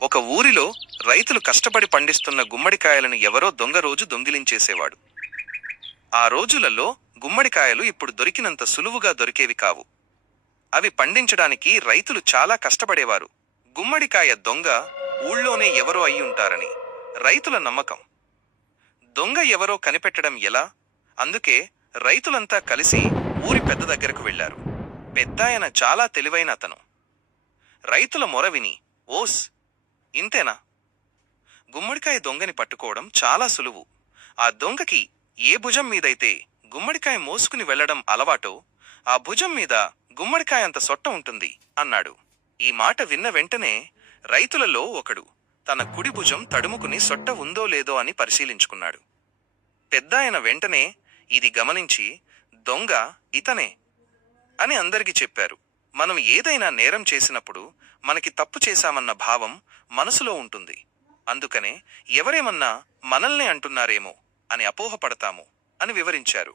ఒక ఊరిలో రైతులు కష్టపడి పండిస్తున్న గుమ్మడికాయలను ఎవరో దొంగ రోజు దొంగిలించేసేవాడు. ఆ రోజులలో గుమ్మడికాయలు ఇప్పుడు దొరికినంత సులువుగా దొరికేవి కావు. అవి పండించడానికి రైతులు చాలా కష్టపడేవారు. గుమ్మడికాయ దొంగ ఊళ్ళోనే ఎవరో అయ్యుంటారని రైతుల నమ్మకం. దొంగ ఎవరో కనిపెట్టడం ఎలా? అందుకే రైతులంతా కలిసి ఊరి పెద్ద దగ్గరకు వెళ్లారు. పెద్దాయన చాలా తెలివైన అతను. రైతుల మొర విని, ఓస్, ఇంతేనా? గుమ్మడికాయ దొంగని పట్టుకోవడం చాలా సులువు. ఆ దొంగకి ఏ భుజం మీదైతే గుమ్మడికాయ మోసుకుని వెళ్లడం అలవాటో ఆ భుజం మీద గుమ్మడికాయ అంత సొట్ట ఉంటుంది అన్నాడు. ఈ మాట విన్న వెంటనే రైతులలో ఒకడు తన కుడి భుజం తడుముకుని సొట్ట ఉందో లేదో అని పరిశీలించుకున్నాడు. పెద్దాయన వెంటనే ఇది గమనించి, దొంగ ఇతనే అని అందరికీ చెప్పారు. మనం ఏదైనా నేరం చేసినప్పుడు మనకి తప్పు చేశామన్న భావం మనసులో ఉంటుంది. అందుకనే ఎవరేమన్నా మనల్నే అంటున్నారేమో అని అపోహపడతాము అని వివరించారు.